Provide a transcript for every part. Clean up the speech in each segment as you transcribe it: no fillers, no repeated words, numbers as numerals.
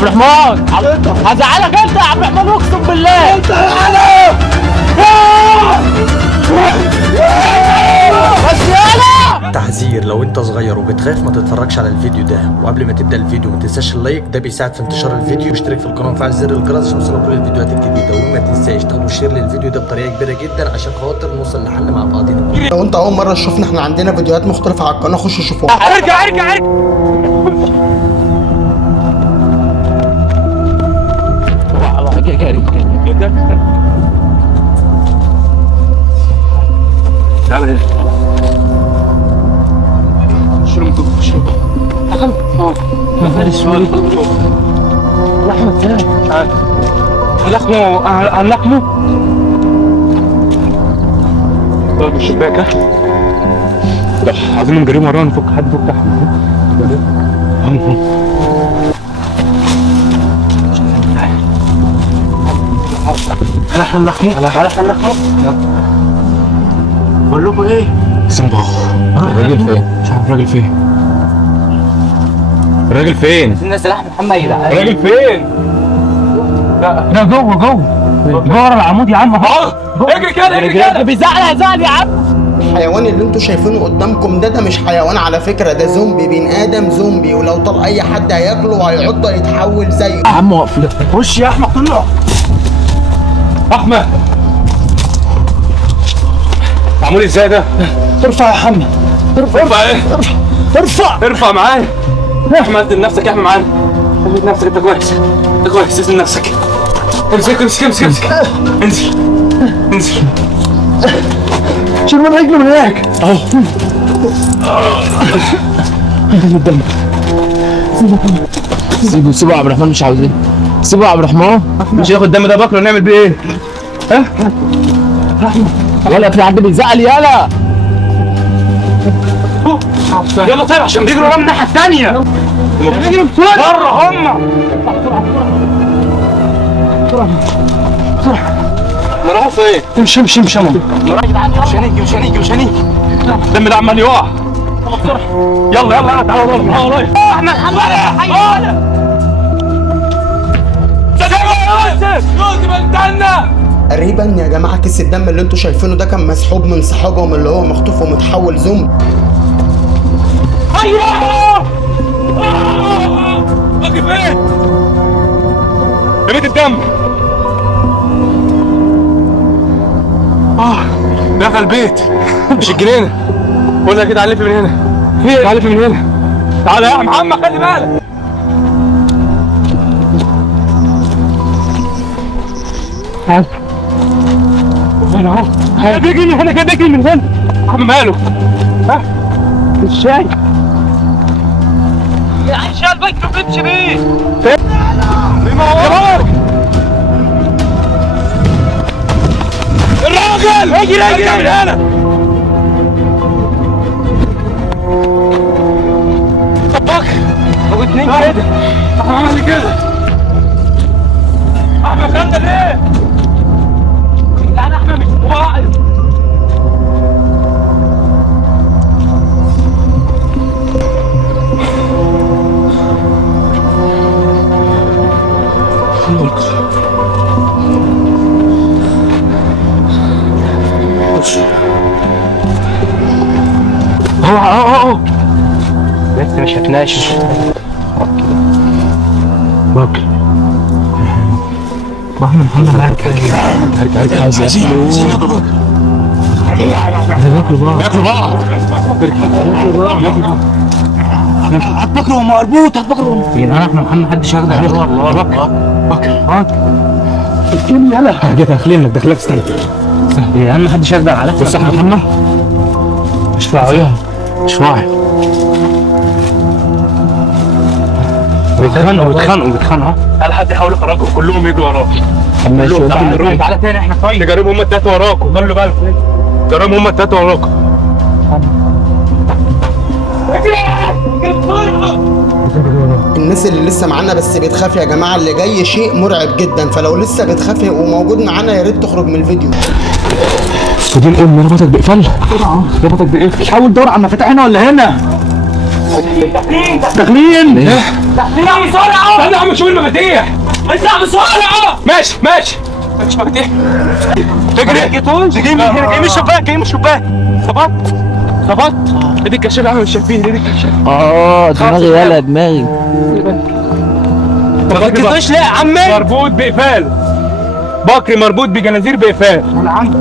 عبد الرحمن هزعلك انت يا عبد الرحمن اقسم بالله. انت بس يالا. تحذير: لو انت صغير وبتخاف ما تتفرجش على الفيديو ده، وقبل ما تبدا الفيديو ما تنساش اللايك، ده بيساعد في انتشار الفيديو، واشترك في القناه وفعل زر الجرس عشان يوصلك كل الفيديوهات الجديده، وما تنساش تاخدوا شير للفيديو ده بطريقه كبيره جدا عشان خاطر نوصل لحل مع بعضينا. لو انت اول مره تشوفنا، احنا عندنا فيديوهات مختلفه على القناه، خش شوفوها. ارجع تعال شنو ممكن شنو فارس شوي لحمة ثاني اللحمه طيب الشباك ها عايزين نجري ورانا نفك حد فك احنا اللحمه بقول لكم ايه؟ صنباغ. الراجل فين؟ مش عارف الراجل فين. الراجل فين؟ الناس لحم محمد الراجل فين؟ لا جوه ورا العمود يا عم اهو. اجري كده بيزعل يا عم. الحيوان اللي انتوا شايفينه قدامكم ده مش حيوان على فكره، ده زومبي، بني ادم زومبي، ولو طال اي حد هياكله وهيعضه يتحول زيه. يا عم وقف خش يا احمد طلع. احمد معمول ازاي ده؟ ارفع يا حمد. ارفع ايه؟ ارفع معايا. احمد انزل نفسك يا احمد معانا. انزل نفسك انت كويس. انزل نفسك. امسك انزل شيل من رجله من هناك اهو. الدم سيبه يا عبد الرحمن، مش عاوزين. سيبه يا عبد الرحمن، مش هياخد الدم ده بكره نعمل بيه ايه؟ ها؟ ولا في حد بيزعل يالا. يلا طيب عشان بيجروا ورا من الناحيه الثانيه. بيجروا بره هم. بسرعه نروح فين؟ امشي مش هنيجي. الدم ده عمال يقع. بسرعه يلا تعالوا احمد تقريبا يا جماعه كيس الدم اللي انتوا شايفينه ده كان مسحوب من صاحبهم اللي هو مخطوف ومتحول زومبي. ايوه واقف فين؟ رميت الدم. دخل بيت مش الجنينه. قلنا كده علف من هنا. علف من هنا. تعالى يا محمد خلي بالك. تعال هنا اهو. بيجي من هنا كده، بيجي من هنا. عم ماله؟ ها؟ الشاي يا عم شال بيك ما تمشي بيه. الراجل اجري من هنا. طباخ ابو اتنين كده. عمل كده احمد خدنا ليه؟ يعني احمد مش واعي. اهو لسه مش هتناقش. باكل محمد هرجع عايز ياكلوا هتبكروا وما مربوط هتبكروا يا جدعان. احنا محمد محدش ياخد عليه والله. باكل يلا جيت داخلين لك داخلك استنى يا جدعان. محدش ياخد عليك. بص احنا محمد مش واعي بيتخانقوا هل حد يحاول يخرجهم؟ كلهم يجوا وراكم. تعالى تاني احنا طيب نجربهم هم التلاته وراكم. خلوا بالكم جربهم هم التلاته وراكم. الناس اللي لسه معانا بس بتخاف يا جماعه، اللي جاي شيء مرعب جدا، فلو لسه بتخاف وموجود معانا يا ريت تخرج من الفيديو. ودي الام ربطك بقفل. ربطك بقفل. حاول تدور على المفاتيح هنا ولا هنا. داخلين داخلين بسرعه. استنى يا عم شوف المفاتيح. اطلع بسرعه. ماشي مفيش مفاتيح. اجري جاي من الشباك جاي من الشباك. ظبط ادي الكشاف يا عم مش شايفين ادي الكشاف. دماغي يلا دماغي. ما ركزتوش ليه يا عمي؟ مربوط بقفال بكري، مربوط بجنازير بقفال. انا عندي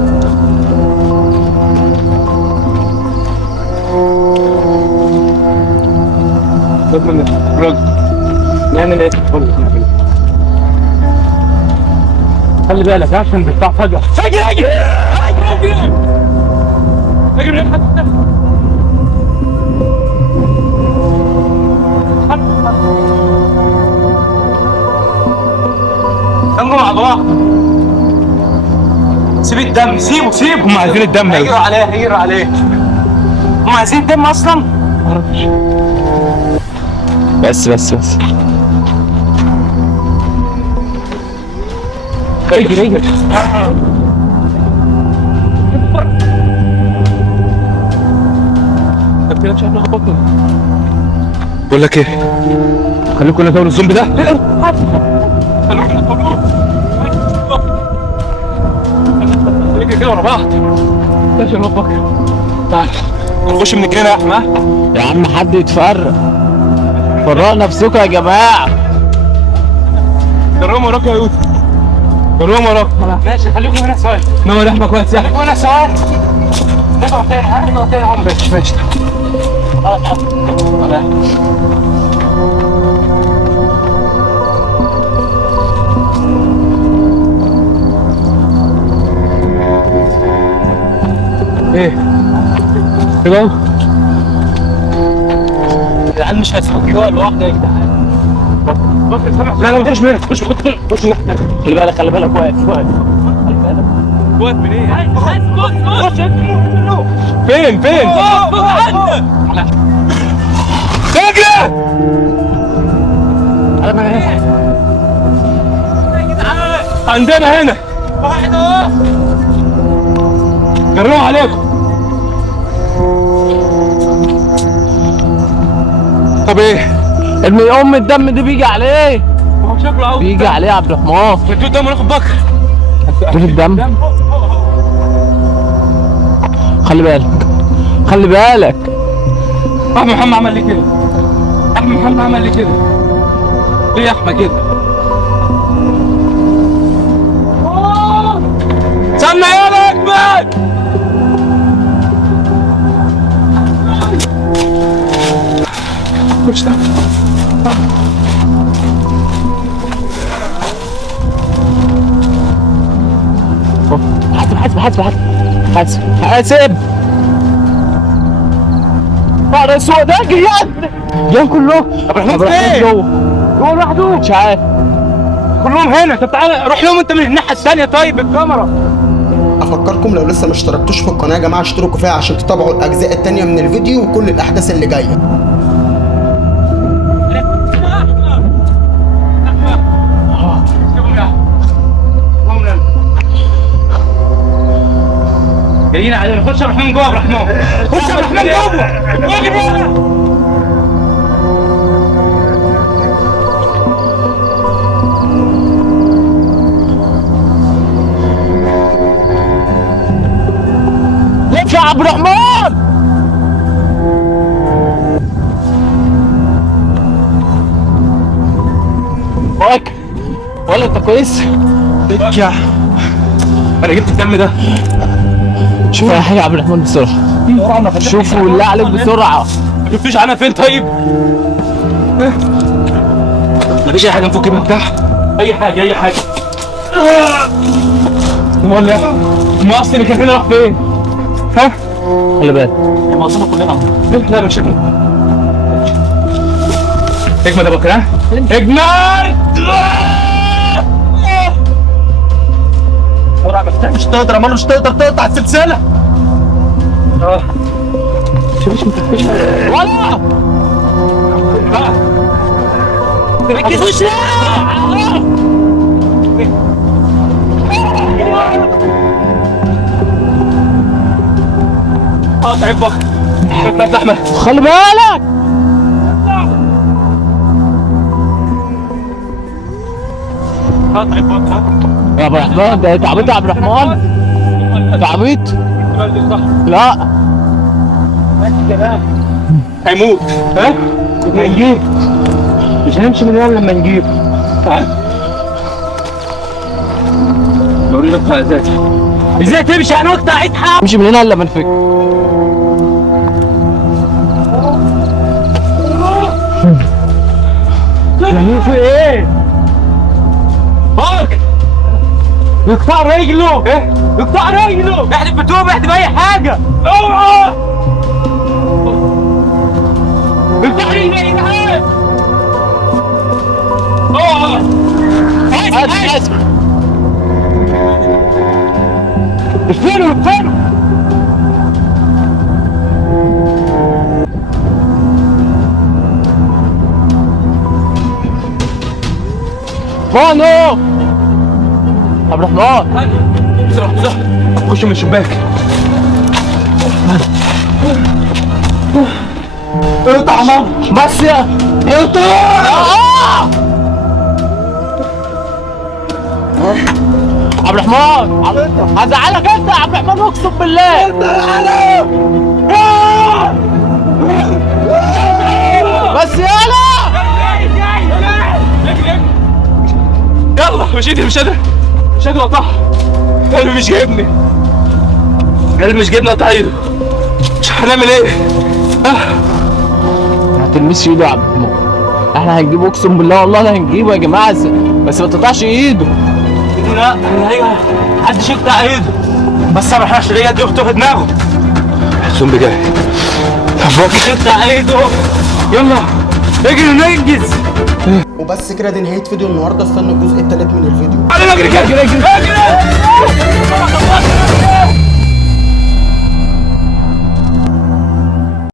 نعمل ايه؟ خلي بالك عشان بتطلع فجأة. اجري انجوا مع بعض. سيب الدم، سيبه. هم عايزين الدم. هيجروا عليه. هم عايزين الدم اصلا. بس اجري طب كده مش عارف ناخد بطنه. بقول لك ايه، خليكم نتاول الزومبي ده. اجري كده ورا بعض. ماشي يا ربك. تعال نخش من الجنينه يا احمد. يا عم حد يتفرق، فرقوا نفسكم يا جماعه. جرهم وراك يا يوسف، جرهم وراك. ماشي خليكم هنا ثواني. نور يا احمد كويس. خليكم هنا ثواني. نقطع تاني عم. ماشي ايه كده يا جدعان؟ مش هسيبك جوه لوحدك يا جدعان. لا ما تخش منك. خش خلي بالك واقف. واقف من ايه؟ خش فين؟ اجري. عندنا هنا واحد اهو. جروا عليكم. طب ايه؟ ام الدم دي بيجي عليه. هو شكله عاوز بيجي عليه يا عبد الرحمن. ادوا الدم وناخد بكر. ادوا الدم. خلي بالك. احمد محمد عمل لي كده. ليه يا احمد كده؟ استنى يا احمد. خش حاسب. بعد السوق ده جيان كله. عبد الرحمن فين؟ جوه لوحده مش عارف. كلهم هنا. طب تعالى روح لهم انت من الناحيه الثانيه. طيب بالكاميرا. افكركم لو لسه ما اشتركتوش في القناه يا جماعه اشتركوا فيها عشان تتابعوا الاجزاء التانيه من الفيديو وكل الاحداث اللي جايه. جايين علينا. خش يا رحمن جوه. خش يا رحمن جوه. لف يا عبد الرحمن. ولا انت كويس؟ انا جبت الدم ده. شوف اي حاجه يا عبد الرحمن بسرعه. شوفوا بالله عليك بسرعه. ما شفتوش عنها فين؟ طيب مفيش اي حاجه نفك من تحت. اي حاجه امال يا ما اصلي اللي كان هنا راح فين؟ ها؟ خلي بالك. ما وصلنا كلنا. لا مش هكمل. اجمد يا بكر. ها؟ اجمد. مش تقدر يا مانو. مش تقدر تقطع السلسله. مش متفكش ولا تركزوش. لا قاطع بكر. احمد خلي بالك. يا عبد الرحمن ده انت عبيط يا عبد الرحمن؟ انت عبيط؟ لا هيموت. ها؟ هنجيب. مش هنمشي من هنا لما نجيب. تعال. بوري لك ازاي تمشي؟ هنقطع ايد حق. امشي من هنا الا ما نفك. يعني في ايه؟ فك! يقطع رجله! ايه؟ يقطع رجله! احدف بتوب، احدف اي حاجة! اوعى! يقطع رجله يا جدعان! اوعى! اسف ادفنوا ادفنوا! مانو عبد الرحمن بسرعة بسرعة خشوا من الشباك. اقطع ماما بس يا عبد الرحمن هزعلك انت يا عبد الرحمن اقسم بالله. بس يلا يلا مش قادر مش قادر اقطعها. قلبي مش جايبني، قلبي مش جايبني اقطع ايده. مش هنعمل ايه؟ ما تلمسش ايده يا عبد الرحمن. احنا هنجيبه اقسم بالله والله انا هنجيبه يا جماعه بس ما تقطعش ايده. لا لا محدش يقطع ايده. بس ما احناش ليا دي اخته في دماغه. زومبي جاي. محدش يقطع ايده. يلا اجري ننجز. وبس كده دي نهايه فيديو النهارده. استنوا الجزء الثالث من الفيديو. انا اجري كده اجري